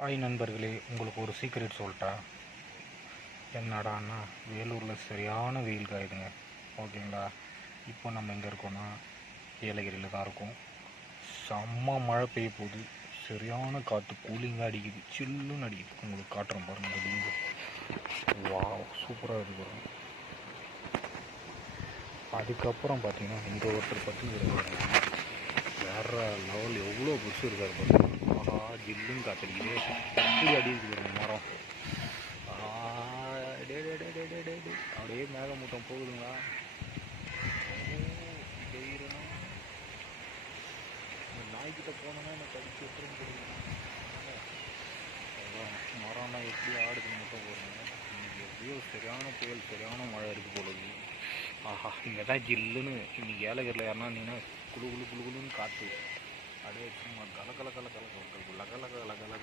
Hi நண்பர்களே, உங்களுக்கு ஒரு சீக்ரெட் சொல்லிட்டா. என்னடான்னா, வேலூரில் சரியான வெயில் காயுதுங்க. ஓகேங்களா? இப்போ நம்ம எங்கே இருக்கோன்னா ஏலகிரியில் தான் இருக்கோம். செம்ம மழை பெய்ய போகுது. சரியான காற்று, கூலிங்காக அடிக்குது, சில்லுன்னு அடிக்குது. உங்களுக்கு காட்டுறோம் பாருங்கள். முடியுது. வா, சூப்பராக இருக்குது பாருங்க. அதுக்கப்புறம் பார்த்தீங்கன்னா இந்த ஒருத்தர் பற்றி வேறு லெவல் எவ்வளோ புதுசு இருக்காரு பாருங்க. ஆஹா, ஜில்லுன்னு காத்தடிக்குது. எப்படி அடிக்குது பாருங்க மரம். அப்படியே மேகமூட்டம் போகுதுங்களா. நாய்கிட்ட போனோன்னா எனக்கு அடிச்சு எப்படி போடுங்க. மரம்னா எப்படி ஆடுதுன்னு மட்டும் போடுங்க. இன்னைக்கு எப்படியோ சரியான புயல், சரியான மழை இருக்குது போடுது. ஆஹா, இங்கே தான் ஜில்லுன்னு. இன்னைக்கு ஏலகிரியில் யாருன்னா நீங்கன்னா குழு குழுன்னு காற்று. அப்படியே சும்மா கல கல கல கல கல கல கல கல கல